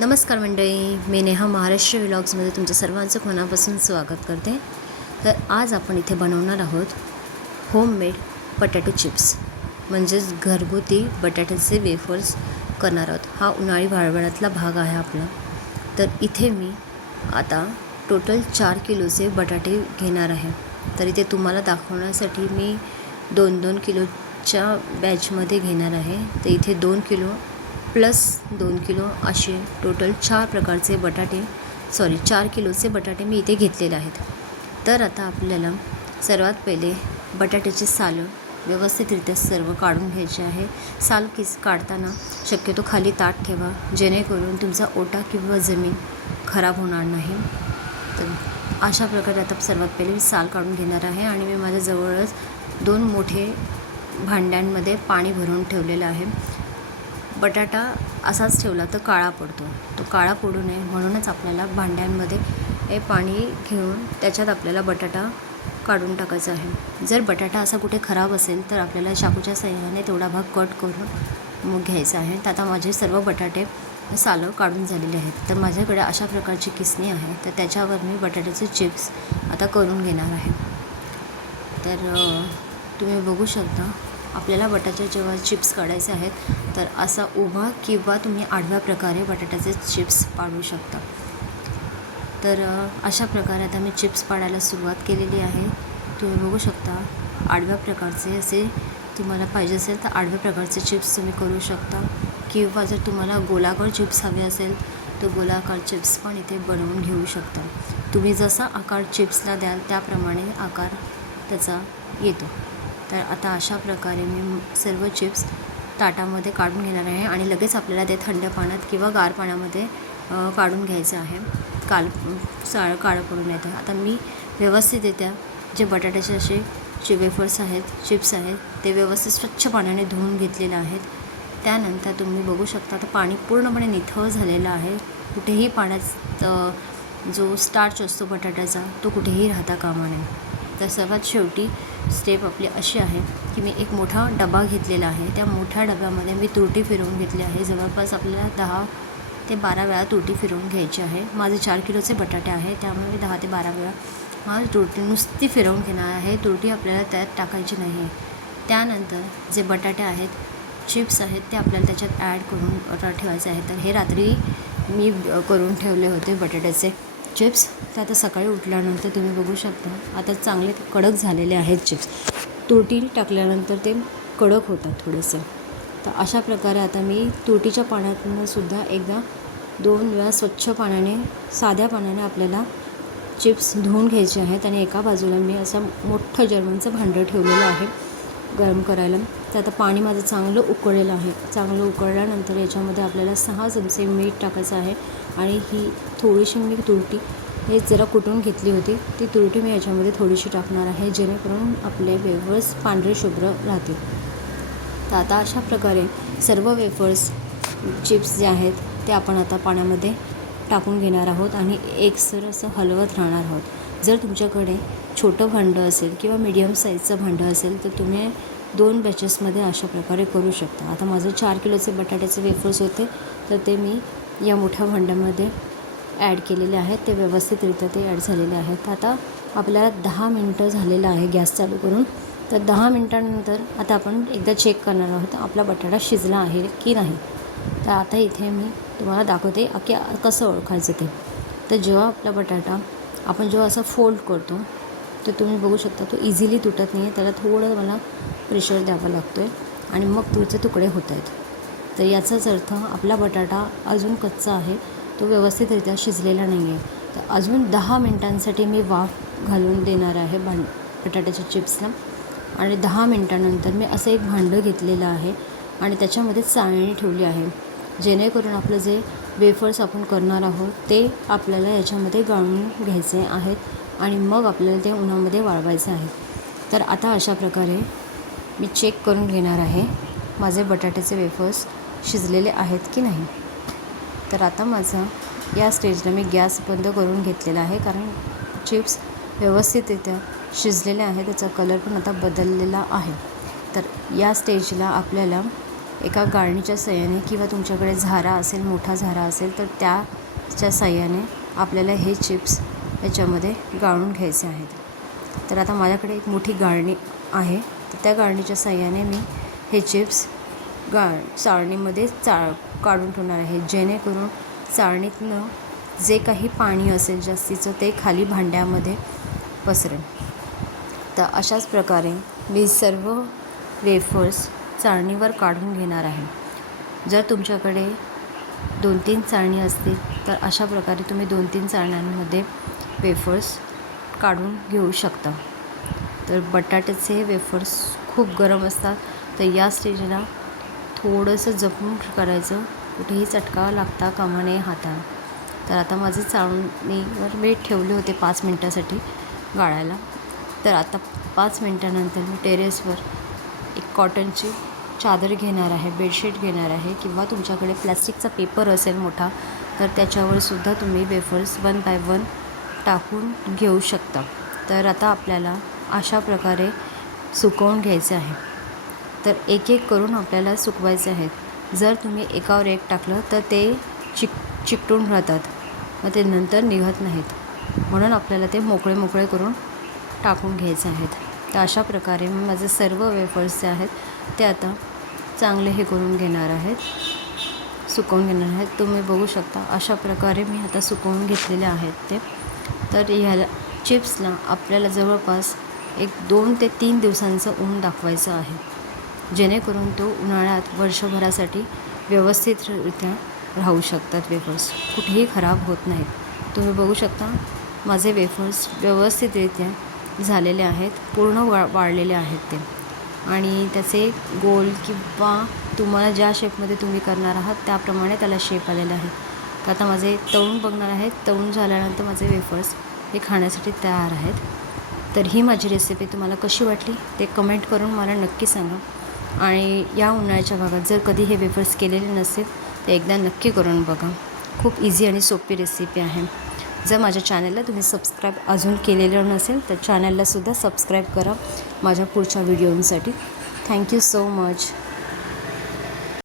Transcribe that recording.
नमस्कार मंडळी मी नेहा महाराष्ट्र व्लॉग्समध्ये तुमच्या सर्वांचं मनापासून स्वागत करते. तर आज आपण इथे बनवणार आहोत होममेड बटाटो चिप्स म्हणजेच घरगुती बटाट्याचे वेफर्स करणार आहोत. हा उन्हाळी वाळवळातला भाग आहे आपला. तर इथे मी आता टोटल चार किलोचे बटाटे घेणार आहे. तर इथे तुम्हाला दाखवण्यासाठी मी दोन दोन किलोच्या बॅचमध्ये घेणार आहे. तर इथे दोन किलो प्लस दोन किलो असे टोटल चार प्रकारचे बटाटे सॉरी चार किलोचे बटाटे मी इथे घेतलेले आहेत. तर आता आपल्याला सर्वात पहिले बटाट्याचे सालं व्यवस्थितरित्या सर्व काढून घ्यायचे आहे. साल किस काढताना शक्यतो खाली ताट ठेवा जेणेकरून तुमचा ओटा किंवा जमीन खराब होणार नाही. तर अशा प्रकारे आता सर्वात पहिले मी साल काढून घेणार आहे आणि मी माझ्या जवळच दोन मोठे भांड्यांमध्ये पाणी भरून ठेवलेलं आहे. बटाटा असाच ठेवला तर काळा पडतो. तो काळा पडू नये म्हणूनच आपल्याला भांड्यांमध्ये हे पाणी घेऊन त्याच्यात आपल्याला बटाटा काढून टाकायचा आहे. जर बटाटा असा कुठे खराब असेल तर आपल्याला चाकूच्या सहाय्याने तेवढा भाग कट करून मग घ्यायचा आहे. तर आता माझे सर्व बटाटे सालं काढून झालेले आहेत. तर माझ्याकडे अशा प्रकारची किसणी आहे. तर त्याच्यावर मी बटाट्याचे चिप्स आता करून घेणार आहे. तर तुम्ही बघू शकता आपल्याला बटाट्या जेव्हा चिप्स काढायचे आहेत तर असा उभा किंवा तुम्ही आडव्या प्रकारे बटाट्याचे चिप्स पाडू शकता. तर अशा प्रकारे आता मी चिप्स पाडायला सुरुवात केलेली आहे. तुम्ही बघू शकता आडव्या प्रकारचे असे तुम्हाला पाहिजे असेल तर आडव्या प्रकारचे चिप्स तुम्ही करू शकता. किंवा जर तुम्हाला गोलाकार चिप्स हवे असेल तर गोलाकार चिप्स पण इथे बनवून घेऊ शकता. तुम्ही जसा आकार चिप्सला द्याल त्याप्रमाणे आकार त्याचा येतो. तर आता अशा प्रकारे मी सर्व चिप्स ताटामध्ये काढून घेणार आहे आणि लगेच आपल्याला ते थंड पाण्यात किंवा गार पाण्यामध्ये काढून घ्यायचं आहे. काल साळ काळं करून येतं. आता मी व्यवस्थितरित्या जे बटाट्याचे असे जे वेफर्स आहेत चिप्स आहेत ते व्यवस्थित स्वच्छ पाण्याने धुवून घेतलेले आहेत. त्यानंतर तुम्ही बघू शकता तर पाणी पूर्णपणे निथळ झालेलं आहे. कुठेही पाण्यात जो स्टार्च असतो बटाट्याचा तो कुठेही राहता कामा नये. तर सर्वात शेवटी स्टेप आपली अशी आहे की मी एक मोठा डबा घेतलेला आहे. त्या मोठ्या डब्यामध्ये मी तुरटी फिरवून घेतली आहे. जवळपास आपल्याला दहा ते बारा वेळा तुरटी फिरवून घ्यायची आहे. माझे चार किलोचे बटाटे आहे त्यामुळे मी दहा ते बारा वेळा मला तुरटी नुसती फिरवून घेणार आहे. तुरटी आपल्याला त्यात टाकायची नाही त्यानंतर जे बटाटे आहेत चिप्स आहेत ते आपल्याला त्याच्यात ॲड करून ठेवायचे आहे. तर हे रात्री मी करून ठेवले होते बटाट्याचे. चिप्स तर आता सकाळी उठल्यानंतर तुम्ही बघू शकता. आता चांगले कडक झालेले आहेत चिप्स. तुरटी टाकल्यानंतर ते कडक होतात थोडंसं. तर अशा प्रकारे आता मी तुरटीच्या पाण्यातून सुद्धा एकदा दोन वेळा स्वच्छ पाण्याने साध्या पाण्याने आपल्याला चिप्स धुवून घ्यायचे आहेत आणि एका बाजूला मी असं मोठं जर्मनचं भांडं ठेवलेलं आहे. गरम करायला. तर आता पाणी माझं चांगलं उकळलेलं आहे. चांगलं उकळल्यानंतर याच्यामध्ये आपल्याला सहा चमचे मीठ टाकायचं आहे आणि ही थोडीशी मी तुरटी हे जरा कुटून घेतली होती. ती तुरटी मी याच्यामध्ये थोडीशी टाकणार आहे जेणेकरून आपले वेफर्स पांढरे शुभ्र राहतील. तर आता अशा प्रकारे सर्व वेफर्स चिप्स जे आहेत ते आपण आता पाण्यामध्ये टाकून घेणार आहोत आणि एकसर असं हलवत राहणार आहोत. जर तुमच्याकडे छोटं भांडं असेल किंवा मीडियम साईजचं भांडं असेल तर तुम्ही दोन बॅचेसमध्ये अशा प्रकारे करू शकता. आता माझं चार किलोचे बटाट्याचे वेफर्स होते तर ते मी या मोठ्या भांड्यामध्ये ॲड केलेले आहेत. ते व्यवस्थितरित्या ते ॲड झालेले आहेत. आता आपल्याला दहा मिनटं झालेलं आहे गॅस चालू करून. तर दहा मिनटानंतर आता आपण एकदा चेक करणार आहोत आपला बटाटा शिजला आहे की नाही. तर आता इथे मी तुम्हाला दाखवते की कसं ओळखायचं ते. तर जेव्हा आपला बटाटा आपण जेव्हा असा फोल्ड करतो तर तुम्ही बघू शकता तो इझिली तुटत नाही आहे त्याला थोडं मला प्रेशर द्यावा लागतो आहे आणि मग तुमचे तुकडे होत आहेत. तर याचाच अर्थ आपला बटाटा अजून कच्चा आहे. तो व्यवस्थितरित्या शिजलेला नाही आहे तर अजून दहा मिनटांसाठी मी वाफ घालून देणार आहे भांड बटाट्याच्या चिप्सला. आणि दहा मिनटानंतर मी असं एक भांडं घेतलेलं आहे. आणि त्याच्यामध्ये चाळणी ठेवली आहे. जेणेकरून आपलं जे वेफर्स आपण करणार आहोत ते आपल्याला याच्यामध्ये गाळून घ्यायचे आहेत आणि मग आपल्याला ते उन्हामध्ये वाळवायचे आहे तर आता अशा प्रकारे मी चेक करून घेणार आहे माझे बटाट्याचे वेफर्स शिजलेले आहेत की नाही. तर आता माझं या स्टेजला मी गॅस बंद करून घेतलेला आहे कारण चिप्स व्यवस्थितरित्या शिजलेले आहे त्याचा कलर पण आता बदललेला आहे. तर या स्टेजला आपल्याला एका गाळणीच्या सहाय्याने किंवा तुमच्याकडे झारा असेल मोठा झारा असेल तर त्याच्या सहाय्याने आपल्याला हे चिप्स याच्यामध्ये गाळून घ्यायचे आहेत. तर आता माझ्याकडे एक मोठी गाळणी आहे. तर त्या गाळणीच्या सहाय्याने मी हे चिप्स गाळ चाळणीमध्ये चाळ काढून ठेवणार आहे. जेणेकरून चाळणीतनं जे काही पाणी असेल जास्तीचं ते खाली भांड्यामध्ये पसरेल. तर अशाच प्रकारे मी सर्व वेफर्स चाळणीवर काढून घेणार आहे. जर तुमच्याकडे दोन तीन चाळणी असतील तर अशा प्रकारे तुम्ही दोन तीन चाळण्यांमध्ये वेफर्स काढून घेऊ शकता. तर बटाट्याचे वेफर्स खूप गरम असतात तर या स्टेजला थोडंसं जपून करायचं. कुठेही चटका लागता कामा नये हाताला. तर आता माझे चाळणीवर मी ठेवले होते पाच मिनटासाठी गाळायला. तर आता पाच मिनटानंतर मी टेरेसवर कॉटनची चादर घेणार आहे बेडशीट घेणार आहे किंवा तुमच्याकडे प्लॅस्टिकचा पेपर असेल मोठा तर त्याच्यावर सुद्धा तुम्ही वेफर्स वन बाय वन टाकून घेऊ शकता. तर आता आपल्याला अशा प्रकारे सुकवून घ्यायचे आहे. तर एक एक करून आपल्याला सुकवायचे आहेत जर तुम्ही एकावर एक टाकलं तर ते चिक चिकटून राहतात. मग ते नंतर निघत नाहीत. म्हणून आपल्याला ते मोकळे मोकळे करून टाकून घ्यायचे आहेत. तर अशा प्रकारे मी माझे सर्व वेफर्स जे आहेत ते आता चांगले हे करून घेणार आहेत सुकवून घेणार आहेत. तुम्ही बघू शकता अशा प्रकारे मी आता सुकवून घेतलेले आहेत ते. तर ह्याला चिप्सला आपल्याला जवळपास एक दोन ते तीन दिवसांचं ऊन दाखवायचं आहे. जेणेकरून तो उन्हाळ्यात वर्षभरासाठी व्यवस्थितरित्या राहू शकतात वेफर्स. कुठेही खराब होत नाहीत. तुम्ही बघू शकता माझे वेफर्स व्यवस्थितरित्या झालेले आहेत पूर्ण वा वाळलेले आहेत ते. आणि त्याचे गोल किंवा तुम्हाला ज्या शेपमध्ये तुम्ही करणार आहात त्याप्रमाणे त्याला शेप आलेला आहे. तर आता माझे तळून बघणार आहेत. तळून झाल्यानंतर माझे वेफर्स हे खाण्यासाठी तयार आहेत. तर ही माझी रेसिपी तुम्हाला कशी वाटली ते कमेंट करून मला नक्की सांगा. आणि या उन्हाळ्याच्या भागात जर कधी हे वेफर्स केलेले नसेल तर एकदा नक्की करून बघा. खूप इझी आणि सोपी रेसिपी आहे. जर माझ्या चॅनलला तुम्ही सबस्क्राईब अजून केलेलं नसेल तर चॅनललासुद्धा सबस्क्राईब करा माझ्या पुढच्या व्हिडिओंसाठी थँक्यू सो मच